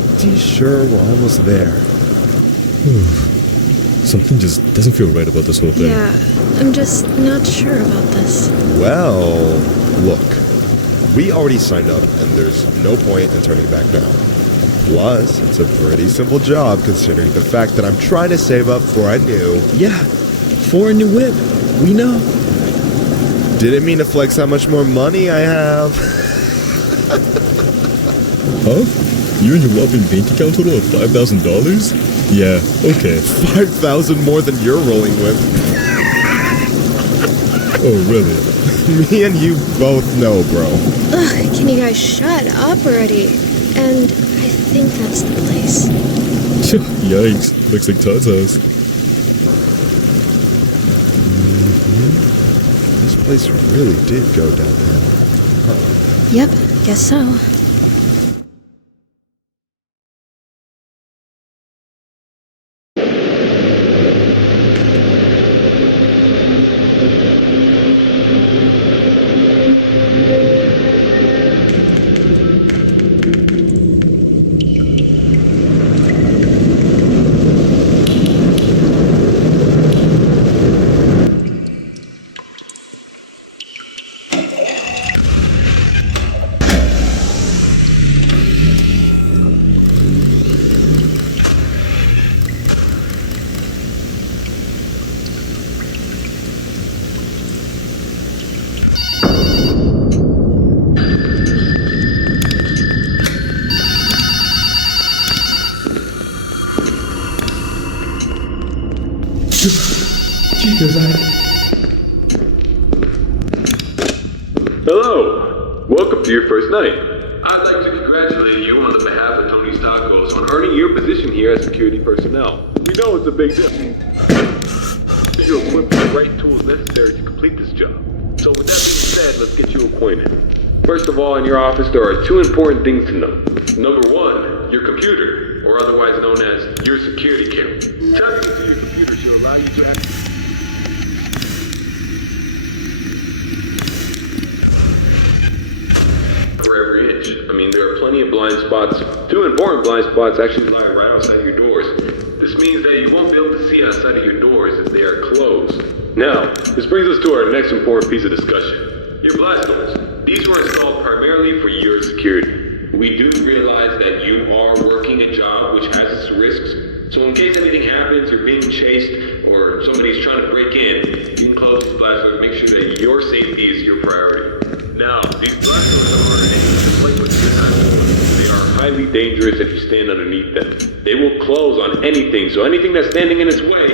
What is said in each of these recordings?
pretty sure we're almost there. Something just doesn't feel right about this whole thing. Yeah, I'm just not sure about this. Well, look. We already signed up, and there's no point in turning back now. Plus, it's a pretty simple job considering the fact that I'm trying to save up for a new... Yeah, for a new whip. We know. Didn't mean to flex how much more money I have. Huh? You and your whopping bank account total of $5,000? Yeah, okay. 5,000 more than you're rolling with. Oh, really? Me and you both know, bro. Ugh, can you guys shut up already? And I think that's the place. Yikes, looks like Todd's house. This place really did go downhill. Yep, guess so. Hello! Welcome to your first night. I'd like to congratulate you on the behalf of Tony's Tacos on earning your position here as security personnel. We know it's a big deal. You're equipped with the right tools necessary to complete this job. So with that being said, let's get you acquainted. First of all, in your office there are two important things to know. Number one, your computer, or otherwise known as your security camera. Tapping into your computer should allow you to access for every inch. I mean, there are plenty of blind spots. Two important blind spots actually lie right outside your doors. This means that you won't be able to see outside of your doors if they are closed. Now, this brings us to our next important piece of discussion. Your blast doors. These were installed primarily for your security. We do realize that you are working a job which has its risks. So in case anything happens, you're being chased, or somebody's trying to break in, you can close the blast door and make sure that your safety is your priority. Now, these blast doors are anything like what you have. They are highly dangerous if you stand underneath them. They will close on anything, so anything that's standing in its way,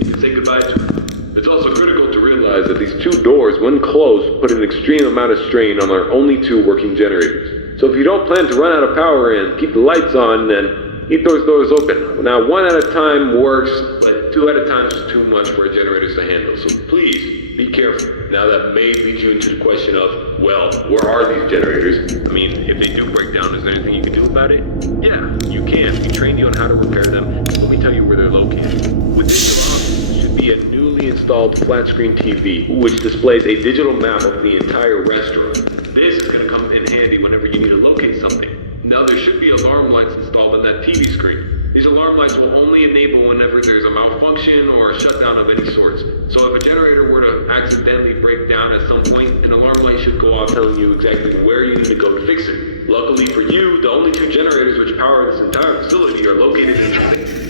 you can say goodbye to. It's also critical to realize that these two doors, when closed, put an extreme amount of strain on our only two working generators. So if you don't plan to run out of power and keep the lights on, then keep those doors open. Now, one at a time works, but two at a time is too much for our generators to handle. So please, be careful. Now that may lead you into the question of, well, where are these generators? I mean, if they do break down, is there anything you can do about it? Yeah, you can. We train you on how to repair them. Let me tell you where they're located. Within your office should be a newly installed flat screen TV, which displays a digital map of the entire restaurant. This is going to come in handy whenever you need to locate something. Now there should be alarm lights installed on that TV screen. These alarm lights will only enable whenever there's a malfunction or a shutdown of any sorts. So if a generator were to accidentally break down at some point, an alarm light should go off telling you exactly where you need to go to fix it. Luckily for you, the only two generators which power this entire facility are located in the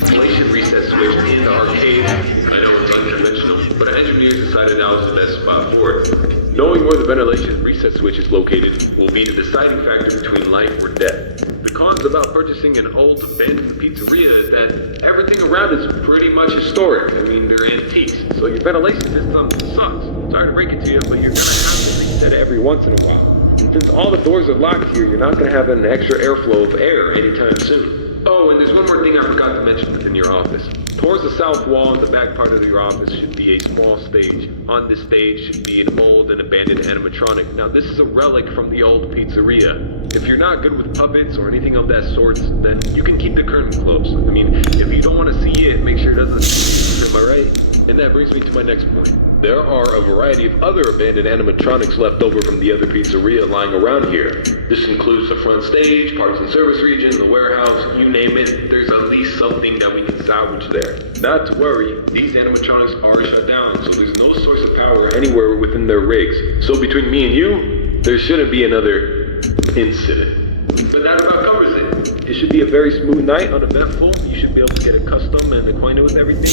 ventilation reset switch in the arcade. I know it's unconventional, but our engineers decided now is the best spot for it. Knowing where the ventilation reset switch is located will be the deciding factor between life or death. The cons about purchasing an old abandoned pizzeria is that everything around is pretty much historic. I mean, they're antiques, so your ventilation system sucks. Sorry to break it to you, but you're gonna have to reset it every once in a while. And since all the doors are locked here, you're not gonna have an extra airflow of air anytime soon. Oh, and there's one more thing I forgot to mention within your office. Towards the south wall in the back part of your office should be a small stage. On this stage should be an old and abandoned animatronic. Now this is a relic from the old pizzeria. If you're not good with puppets or anything of that sort, then you can keep the curtain closed. I mean, if you don't want to see it, make sure it doesn't... Am I right? And that brings me to my next point. There are a variety of other abandoned animatronics left over from the other pizzeria lying around here. This includes the front stage, parts and service region, the warehouse, you name it. There's at least something that we can salvage there. Not to worry, these animatronics are shut down, so there's no source of power anywhere within their rigs. So between me and you, there shouldn't be another incident. But that about covers it. It should be a very smooth night, uneventful. You should be able to get accustomed and acquainted with everything.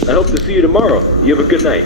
And I hope to see you tomorrow. You have a good night.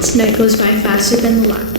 Tonight goes by faster than the last.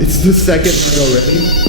It's the second one already.